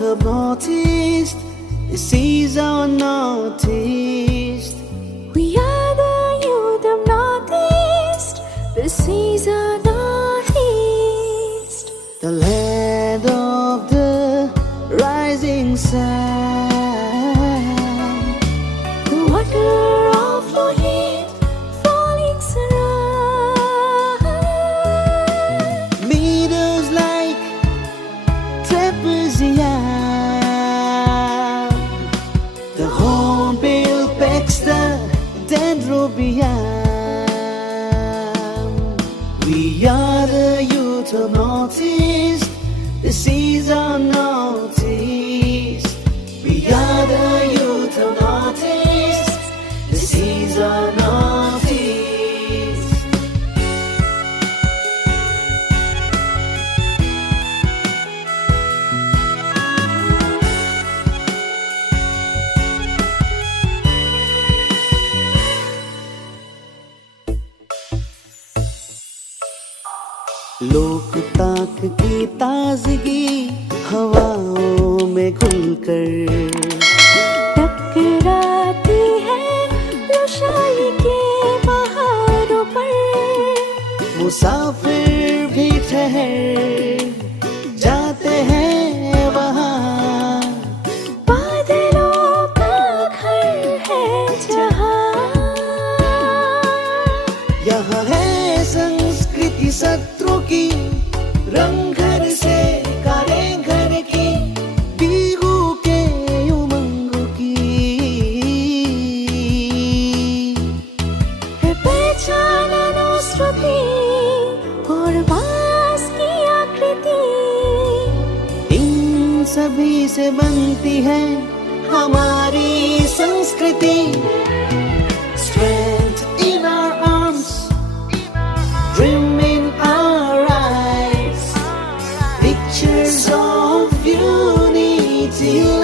youth of Northeast. This is our Northeast. We are the youth of Northeast. This is our Northeast. The land of the rising sun. The water of Lohit falling surround. Meadows like trapezium. The hornbill pecks the dendrobium. We are the youth of Northeast. This is our Northeast. We are the youth of Northeast. This is our Northeast. Loktak की ताजगी हवाओं में घुलकर टकराती है रोशानी के पहाड़ों पर। मुसाफिर भी ठहर जाते हैं वहाँ। बादलों का घर है जहाँ। यहाँ है संस्कृति सत्रों की, रंग घर से कारे घर की, बिहू के उमंग की। है पहचान अनुश्रुति और बांस की आकृति। इन सभी से बनती है हमारी संस्कृति। Strength in our arms, dream in our eyes, pictures of unity.